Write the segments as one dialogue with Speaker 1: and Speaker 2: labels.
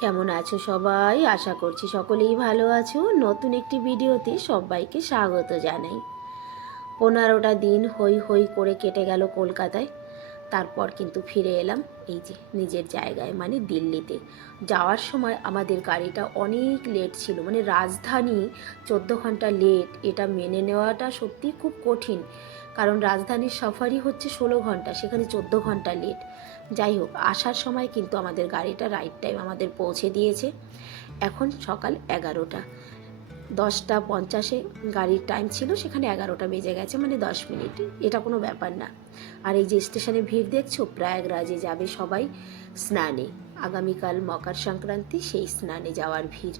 Speaker 1: কেমন আছো সবাই? আশা করছি সকলেই ভালো আছো। নতুন একটি ভিডিওতে সবাইকে স্বাগত জানাই। পনেরোটা দিন হই হই করে কেটে গেল কলকাতায়। তারপর কিন্তু ফিরে এলাম এই যে নিজের জায়গায় মানে দিল্লিতে। যাওয়ার সময় আমাদের গাড়িটা অনেক লেট ছিল মানে রাজধানী চোদ্দ ঘণ্টা লেট এটা মেনে নেওয়াটা সত্যি খুব কঠিন। কারণ রাজধানীর সফরই হচ্ছে ষোলো ঘণ্টা, সেখানে চোদ্দ ঘণ্টা লেট যাই হোক, আসার সময় কিন্তু আমাদের গাড়িটা রাইট টাইম আমাদের পৌঁছে দিয়েছে। এখন সকাল এগারোটা। দশটা পঞ্চাশে গাড়ির টাইম ছিল, সেখানে এগারোটা বেজে গেছে মানে দশ মিনিট। এটা কোনো ব্যাপার না। আর এই যে স্টেশনে ভিড় দেখছ, প্রয়াগরাজে যাবে সবাই স্নানে। আগামীকাল মকর সংক্রান্তি, সেই স্নানে যাওয়ার ভিড়।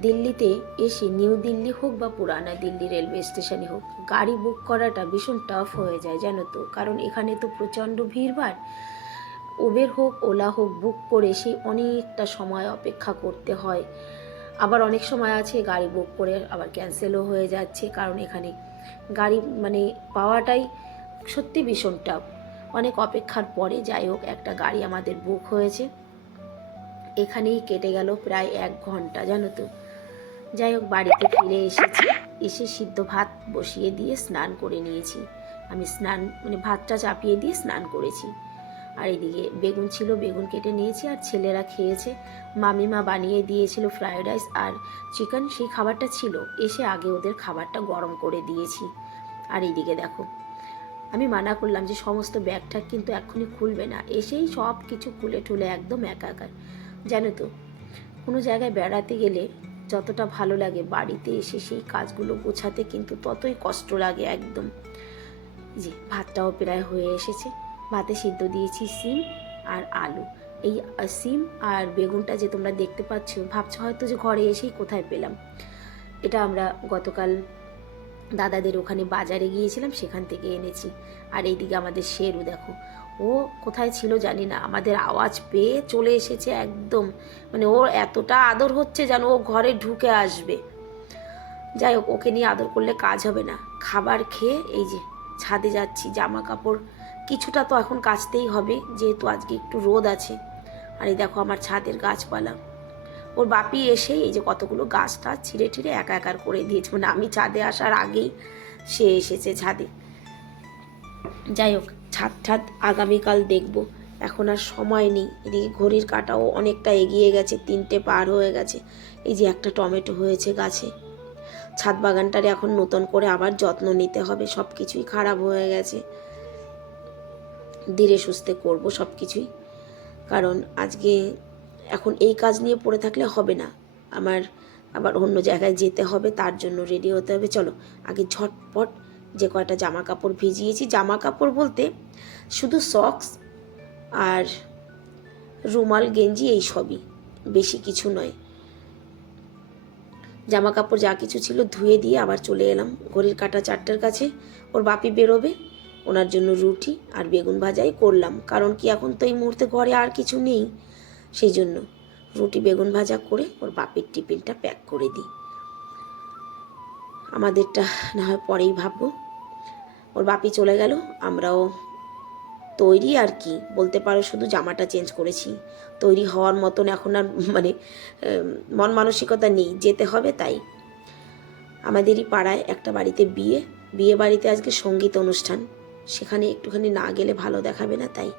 Speaker 1: দিল্লিতে এসে নিউ দিল্লি হোক বা পুরানা দিল্লি রেলওয়ে স্টেশনে হোক, গাড়ি বুক করাটা ভীষণ টাফ হয়ে যায়, জানো তো। কারণ এখানে তো প্রচণ্ড ভিড়ভাড়। উবের হোক, ওলা হোক বুক করে সেই অনেকটা সময় অপেক্ষা করতে হয়। আবার অনেক সময় আছে গাড়ি বুক করে আবার ক্যান্সেলও হয়ে যাচ্ছে, কারণ এখানে গাড়ি মানে পাওয়াটাই সত্যি ভীষণ টাফ অনেক অপেক্ষার পরে যাই হোক, একটা গাড়ি আমাদের বুক হয়েছে। এখানেই কেটে গেল প্রায় এক ঘণ্টা, জানো তো। যাই হোক, বাড়িতে ফিরে এসেছি। এসে সিদ্ধ ভাত বসিয়ে দিয়ে স্নান করে নিয়েছি। আমি স্নান মানে ভাতটা চাপিয়ে দিয়ে স্নান করেছি। আর এদিকে বেগুন ছিল, বেগুন কেটে নিয়েছি আর ছেলেরা খেয়েছে। মামিমা বানিয়ে দিয়েছিল ফ্রায়েড রাইস আর চিকেন সেই খাবারটা ছিল। এসে আগে ওদের খাবারটা গরম করে দিয়েছি। আর এইদিকে দেখো, আমি মানা করলাম যে সমস্ত ব্যাগটা কিন্তু এক্ষুনি খুলবে না। এসেই সব কিছু খুলে ঠুলে একদম একাকার। জানো তো, কোনো জায়গায় বেড়াতে গেলে যতটা ভালো লাগে বাড়িতে এসে সেই কাজগুলো গোছাতে কিন্তু ততই কষ্ট লাগে একদম। যে, ভাতটাও প্রায় হয়ে এসেছে। ভাতে সিদ্ধ দিয়েছি সিম আর আলু। এই সিম আর বেগুনটা যে তোমরা দেখতে পাচ্ছ, ভাবছ হয়তো যে ঘরে এসেই কোথায় পেলাম। এটা আমরা গতকাল দাদাদের ওখানে বাজারে গিয়েছিলাম, সেখান থেকে এনেছি। আর এইদিকে আমাদের শেরু দেখো। ও কোথায় ছিল জানি না, আমাদের আওয়াজ পেয়ে চলে এসেছে একদম। মানে ওর এতটা আদর হচ্ছে যেন ও ঘরে ঢুকে আসবে। যাই হোক, ওকে নিয়ে আদর করলে কাজ হবে না। খাবার খেয়ে এই যে ছাদে যাচ্ছি, জামা কাপড় কিছুটা তো এখন কাচতেই হবে, যেহেতু আজকে একটু রোদ আছে। আর এই দেখো আমার ছাদের গাছপালা। ওর বাপি এসেই এই যে কতগুলো গাছ টাছ ছিঁড়ে ছিঁড়ে একা একার করে দিয়েছে। মানে আমি ছাদে আসার আগেই সে এসেছে ছাদে। যাই হোক, ছাদ ছাদ আগামীকাল দেখব। এখন আর সময় নেই। এদিকে ঘড়ির কাটাও অনেকটা এগিয়ে গেছে, তিনটে পার হয়ে গেছে। এই যে একটা টমেটো হয়েছে গাছে। ছাদ বাগানটার এখন নতুন করে আবার যত্ন নিতে হবে। সব কিছুই খারাপ হয়ে গেছে। ধীরে সুস্থে করব সব কিছুই কারণ আজকে এখন এই কাজ নিয়ে পড়ে থাকলে হবে না। আমার আবার অন্য জায়গায় যেতে হবে, তার জন্য রেডি হতে হবে। চলো, আগে ঝটপট যে কয়টা জামা কাপড় ভিজিয়েছি। জামা কাপড় বলতে শুধু সক্স আর রুমাল, গেঞ্জি এই সবই, বেশি কিছু নয়। জামা কাপড় যা কিছু ছিল ধুয়ে দিয়ে আবার চলে এলাম। ঘড়ির কাটা চারটার কাছে, ওর বাপি বেরোবে। ওনার জন্য রুটি আর বেগুন ভাজাই করলাম। কারণ কি, এখন তো এই মুহূর্তে ঘরে আর কিছু নেই। সেই জন্য রুটি, বেগুন ভাজা করে ওর বাপির টিফিনটা প্যাক করে দিই। আমাদেরটা না হয় পরেই ভাববো। ওর বাপি চলে গেল, আমরাও তৈরি আর কি। বলতে পারো শুধু জামাটা চেঞ্জ করেছি। তৈরি হওয়ার মতন এখন আর মানে মন মানসিকতা নেই। যেতে হবে তাই। আমাদেরই পাড়ায় একটা বাড়িতে বিয়ে। বিয়ে বাড়িতে আজকে সংগীত অনুষ্ঠান। সেখানে একটুখানি না গেলে ভালো দেখাবে না তাই।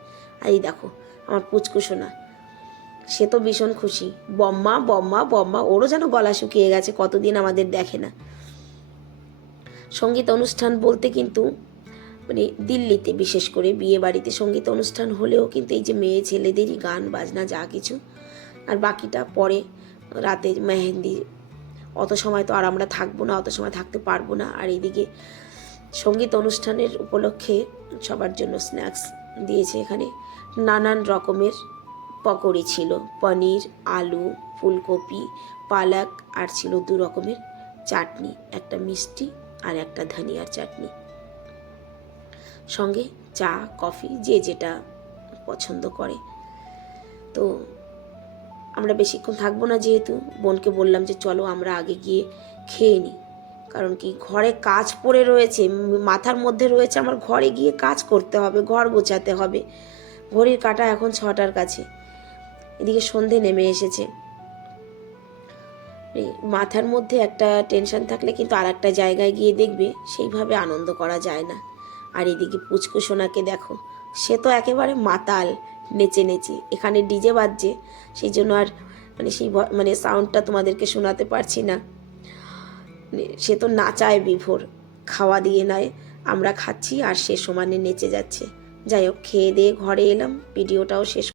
Speaker 1: আর এই দেখো, আমার পুচকুসোনা সে তো ভীষণ খুশি। বম্মা বম্মা বম্মা, ওরও যেন গলা শুকিয়ে গেছে, কতদিন আমাদের দেখে না। সংগীত অনুষ্ঠান বলতে কিন্তু মানে দিল্লিতে বিশেষ করে বিয়ে বাড়িতে সংগীত অনুষ্ঠান হলেও কিন্তু এই যে মেয়ে ছেলেদেরই গান, বাজনা, যা কিছু, আর বাকিটা পরে রাতে মেহেন্দি, অত সময় তো আর আমরা থাকব না, অত সময় থাকতে পারব না। আর এইদিকে সংগীত অনুষ্ঠানের উপলক্ষে সবার জন্য স্ন্যাক্স দিয়েছে এখানে। নানান রকমের পকোড়ি ছিল। পনির, আলু, ফুলকপি, পালাক, আর ছিল দু রকমের চাটনি, একটা মিষ্টি আর একটা ধনিয়ার চাটনি। সঙ্গে চা, কফি, যে যেটা পছন্দ করে। তো আমরা বেশিক্ষণ থাকব না যেহেতু। বোনকে বললাম যে চলো আমরা আগে গিয়ে খেয়ে নিই কারণ কি? ঘরে কাজ পড়ে রয়েছে, মাথার মধ্যে রয়েছে, আমার ঘরে গিয়ে কাজ করতে হবে, ঘর গোছাতে হবে। ঘড়ির কাটা এখন ছটার কাছে। এদিকে সন্ধে নেমে এসেছে। মাথার মধ্যে একটা টেনশন থাকলে কিন্তু আর একটা জায়গায় গিয়ে দেখবে, সেইভাবে আনন্দ করা যায় না। আর এদিকে পুচকু সোনাকে দেখো, সে তো একেবারে মাতাল, নেচে নেচে। এখানে ডিজে বাজছে, সেই জন্য আর মানে সেই মানে সাউন্ডটা তোমাদেরকে শোনাতে পারছি না। সে তো না চায় বিভোর। খাওয়া দিয়ে নেয়, আমরা খাচ্ছি আর সে সমানে নেচে যাচ্ছে। যাই হোক, খেয়ে দিয়ে ঘরে এলাম, ভিডিওটাও শেষ